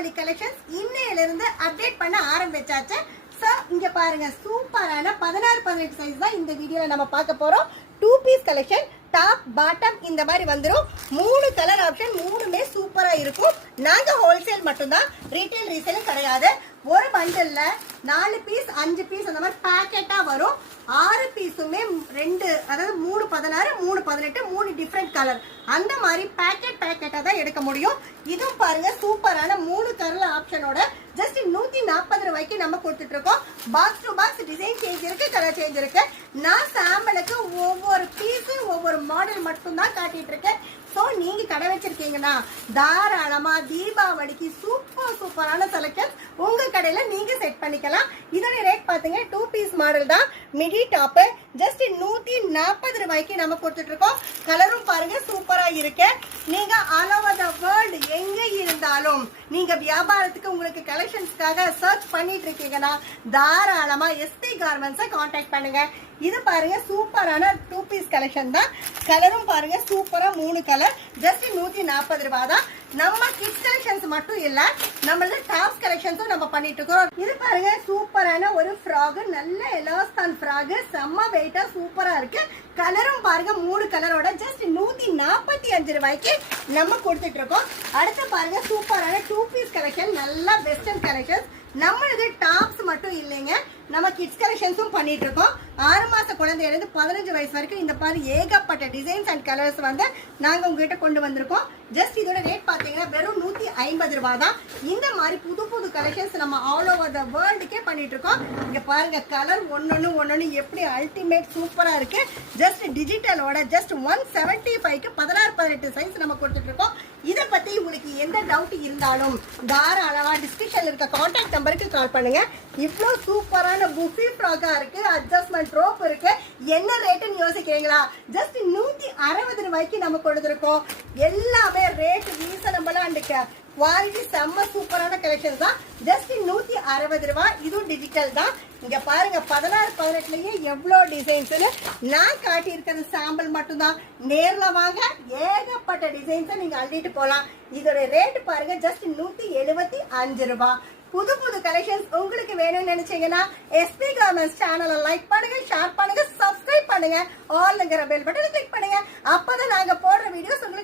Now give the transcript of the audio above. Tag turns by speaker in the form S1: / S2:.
S1: Deepavali collections இன்னையிலிருந்து update பண்ண ஆரம்பிச்சாச்சு. ஸோ இங்கே பாருங்க சூப்பரான பதினாறு பதினெட்டு சைஸ் தான் இந்த வீடியோவில் நம்ம பார்க்க போகிறோம் two piece collection top bottom இந்த மாதிரி வந்துடும் மூணு கலர் ஆப்ஷன் மூணுமே சூப்பராக இருக்கும். நாங்கள் ஹோல்சேல் மட்டும்தான் ரீட்டைல் ரீசேலும் கிடையாது. ஒரு பண்டல்ல நாலு பீஸ் அஞ்சு பீஸ் அந்த மாதிரி பேக்கெட்டாக வரும். ஆறு பீஸுமே ரெண்டு அதாவது மூணு பதினாறு மூணு பதினெட்டு மூணு டிஃப்ரெண்ட் கலர் அந்த மாதிரி பேக்கெட் பேக்கெட்டாக தான் எடுக்க முடியும். இதுவும் பாருங்க சூப்பரான மூணு கலர்ல ஆப்ஷனோட ஜஸ்ட் நூத்தி நாற்பது ரூபாய்க்கு நம்ம கொடுத்துட்டு இருக்கோம் box to box design change இருக்கு கலர் சேஞ்ச் இருக்கு. நான் சாம்பிளுக்கு ஒவ்வொரு பீஸும் ஒவ்வொரு மாடல் மட்டும் தான் காட்டிட்டு இருக்கேன் ஸோ நீங்க கடை வச்சிருக்கீங்கன்னா தாராளமா தீபாவளிக்கு சூப்பர் சூப்பரான செலக்ஷன் உங்க கடையில நீங்க செட் பண்ணிக்கலாம். இதோட ரேட் பாத்தீங்க டூ பீஸ் மாடல் தான். மிடி டாப்பு ஜஸ்ட் நூத்தி நாற்பது ரூபாய்க்கு நம்ம கொடுத்துட்டு இருக்கோம் கலரும் பாருங்க சூப்பரா இருக்கு. நீங்க ஆல் ஓவர் த வேர்ல்டு எங்க இருந்தாலும் நீங்க வியாபாரத்துக்கு உங்களுக்கு கலெக்ஷன்ஸ்க்காக சர்ச் பண்ணிட்டு இருக்கீங்கன்னா தாராளமா எஸ்பி கார்மெண்ட்ஸை காண்டாக்ட் பண்ணுங்க. இது பாருங்க சூப்பரான டூ பீஸ் கலெக்ஷன் தான். கலரும் பாருங்க சூப்பரா மூணு கலர் ஜஸ்ட் நூத்தி நாற்பது ரூபாய் தான். நம்ம கிட்ஸ் கலெக்ஷன்ஸ் மட்டும் இல்ல நம்மள டாப்ஸ் கலெக்ஷன்ஸும் நம்ம பண்ணிட்டு இருக்கோம் இது பாருங்க சூப்பரான ஒரு ஃப்ராக் நல்ல எலாஸ்தான் ஃப்ராக் செம்ம வெயிட்டா சூப்பரா இருக்கு. கலரும் பாருங்க மூணு கலரோட ஜஸ்ட் நூத்தி நாற்பத்தி அஞ்சு ரூபாய்க்கு நம்ம கொடுத்துட்டு இருக்கோம் அடுத்து பாருங்க சூப்பரான டூ பீஸ் கலெக்ஷன் நல்லா வெஸ்டர்ன் கலெக்ஷன்ஸ் நம்மளது டாப்ஸ் மட்டும் இல்லைங்க நம்ம கிட்ஸ் கலெக்ஷன்ஸும் பண்ணிட்டு இருக்கோம் ஆறு மாத குழந்தையிலேருந்து பதினஞ்சு வயசு வரைக்கும் இந்த மாதிரி ஏகப்பட்ட டிசைன்ஸ் அண்ட் கலர்ஸ் வந்து நாங்கள் உங்ககிட்ட கொண்டு வந்திருக்கோம். ஜஸ்ட் இதோட ரேட் பார்த்தீங்கன்னா வெறும் நூற்றி ஐம்பது ரூபா தான் இந்த மாதிரி புது புது கலெக்ஷன்ஸ் நம்ம ஆல் ஓவர் த வேர்ல்டுக்கே பண்ணிட்டு இருக்கோம் இங்க பாருங்க கலர் ஒன்று ஒன்று எப்படி அல்டிமேட் சூப்பராக இருக்கு. ஜஸ்ட் டிஜிட்டலோட ஜஸ்ட் ஒன் செவன்ட்டி ஃபைவ்க்கு பதினாறு பதினெட்டு சைஸ் நம்ம கொடுத்துட்டு இருக்கோம் இதை பத்தி உங்களுக்கு எந்த டவுட் இருந்தாலும் தாராளமா டிஸ்கிரிப்ஷன்ல இருக்க கான்டாக்ட் நம்பருக்கு கால் பண்ணுங்க. இவ்வளோ சூப்பரான புஃபி ஃப்ராக்கா இருக்கு அட்ஜஸ்ட்மெண்ட் ரோப் இருக்கு. என்ன ரேட்டுன்னு யோசிக்கிறீங்களா? ஜஸ்ட் நூத்தி அறுபது ரூபாய்க்கு நம்ம கொடுத்துருக்கோம். எல்லாமே ரேட் ரீசனபிளா அண்ட் குவாலிட்டி செம்ம சூப்பரான கலெக்ஷன் தான். ஜஸ்ட் நூத்தி அறுபது ரூபாய் இதுவும் டிஜிட்டல் தான். இங்க பாருங்க பதினாறு பதினெட்டுலயே எவ்வளோ டிசைன்ஸ்னு நான் காட்டியிருக்கிற சாம்பிள் மட்டும்தான். நேர்ல வாங்க ஏகப்பட்ட டிசைன்ஸை நீங்க அள்ளிட்டு போலாம். இதோட ரேட் பாருங்க ஜஸ்ட் நூத்தி எழுபத்தி அஞ்சு ரூபாய் புது புது கலெக்ஷன்ஸ் உங்களுக்கு வேணும்னு நினைச்சீங்கன்னா எஸ்பி கார்மெண்ட்ஸ் சேனலை லைக் பண்ணுங்க ஷேர் பண்ணுங்க சப்ஸ்கிரைப் பண்ணுங்க. ஆல்ங்கிற பெல் பட்டனை கிளிக் பண்ணுங்க. அப்பதான் நாங்க போடுற வீடியோஸ் உங்களுக்கு